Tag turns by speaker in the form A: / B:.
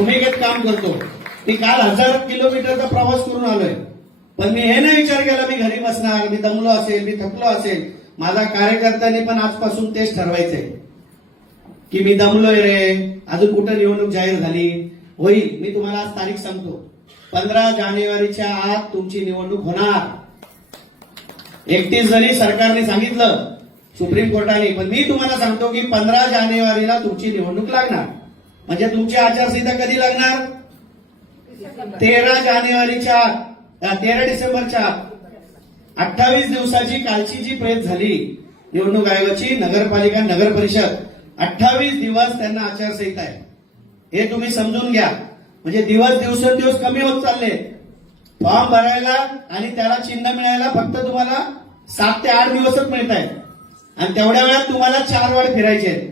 A: भूमिकेत काम करतो. मी काल हजार किलोमीटरचा प्रवास करून आलोय. पण मी हे नाही विचार केला मी घरी बसणार मी दमलो असेल मी थकलो असेल. माझा कार्यकर्त्यांनी पण आजपासून तेच ठरवायचंय. की मी दमलोय रे अजून कुठं निवडणूक जाहीर झाली? होईल मी तुम्हाला आज तारीख सांगतो. पंधरा जानेवारीच्या आत तुमची निवडणूक होणार. एकतीस जरी सरकारने सांगितलं सुप्रीम कोर्टाने पण मी तुम्हाला सांगतो की पंधरा जानेवारीला तुमची निवडणूक लागणार. म्हणजे तुमची आचारसंहिता कधी लागणार? तेरा जानेवारीच्या तेरा डिसेंबरच्या. अठ्ठावीस दिवसाची कालची जी प्रेस झाली निवडणूक आयोगाची नगरपालिका नगर परिषद अठ्ठावीस दिवस त्यांना आचारसंहिता आहे. हे तुम्ही समजून घ्या. म्हणजे दिवस दिवसेंदिवस कमी होत चालले. फॉर्म भरायला आणि त्याला चिन्ह मिळायला फक्त तुम्हाला सात ते आठ दिवसच मिळत आहेत. आणि तेवढ्या वेळात तुम्हाला चार वाढ फिरायचे आहेत.